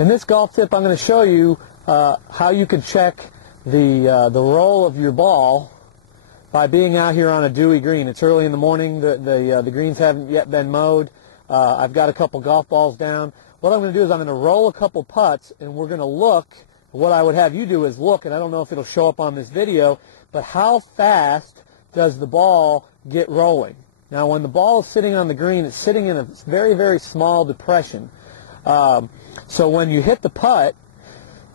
In this golf tip, I'm going to show you how you can check the roll of your ball by being out here on a dewy green. It's early in the morning. The greens haven't yet been mowed. I've got a couple golf balls down. What I'm going to do is I'm going to roll a couple putts, and we're going to look. What I would have you do is look, and I don't know if it'll show up on this video, but how fast does the ball get rolling? Now, when the ball is sitting on the green, it's sitting in a very, very small depression. So when you hit the putt,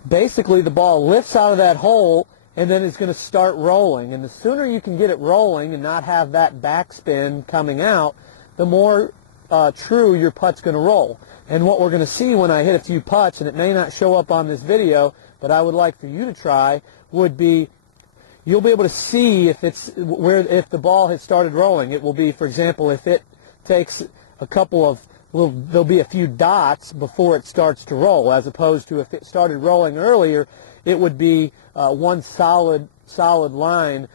basically the ball lifts out of that hole, and then it's going to start rolling. And the sooner you can get it rolling and not have that backspin coming out, the more true your putt's going to roll. And what we're going to see when I hit a few putts, and it may not show up on this video, but I would like for you to try, would be you'll be able to see if the ball has started rolling. It will be, for example, if it takes a couple of there'll be a few dots before it starts to roll, as opposed to if it started rolling earlier, it would be one solid line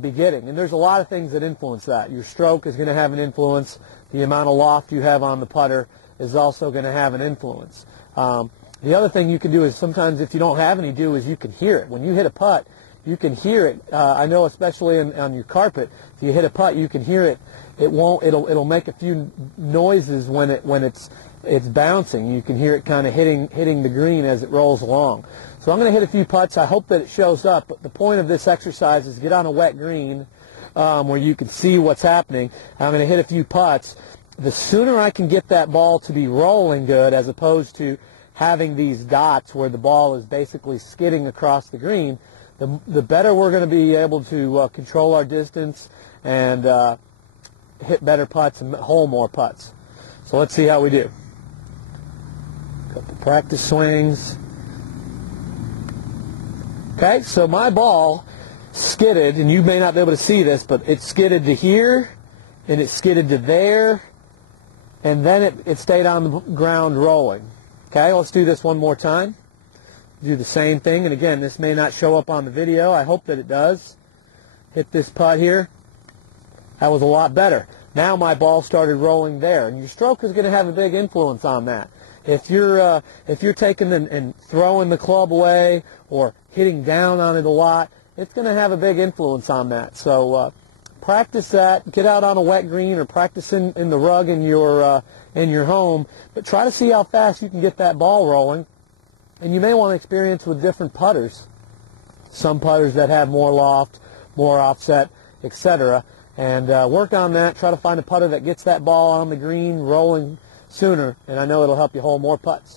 beginning. And there's a lot of things that influence that. Your stroke is going to have an influence. The amount of loft you have on the putter is also going to have an influence. The other thing you can do is sometimes if you don't have any is you can hear it. When you hit a putt, you can hear it. I know especially on your carpet, if you hit a putt, you can hear it. It'll make a few noises when it's bouncing. You can hear it kind of hitting the green as it rolls along. So I'm going to hit a few putts. I hope that it shows up. But the point of this exercise is get on a wet green where you can see what's happening. I'm going to hit a few putts. The sooner I can get that ball to be rolling good, as opposed to having these dots where the ball is basically skidding across the green, the better we're going to be able to control our distance and hit better putts and hole more putts. So let's see how we do. Couple practice swings. Okay, so my ball skidded, and you may not be able to see this, but it skidded to here, and it skidded to there, and then it stayed on the ground rolling. Okay, let's do this one more time. Do the same thing, and again, this may not show up on the video. I hope that it does. Hit this putt here. That was a lot better. Now my ball started rolling there, and your stroke is going to have a big influence on that. If you're taking and throwing the club away or hitting down on it a lot, it's going to have a big influence on that. So practice that. Get out on a wet green or practice in the rug in your home, but try to see how fast you can get that ball rolling. And you may want to experience with different putters. Some putters that have more loft, more offset, etc. And work on that. Try to find a putter that gets that ball on the green rolling sooner, and I know it'll help you hole more putts.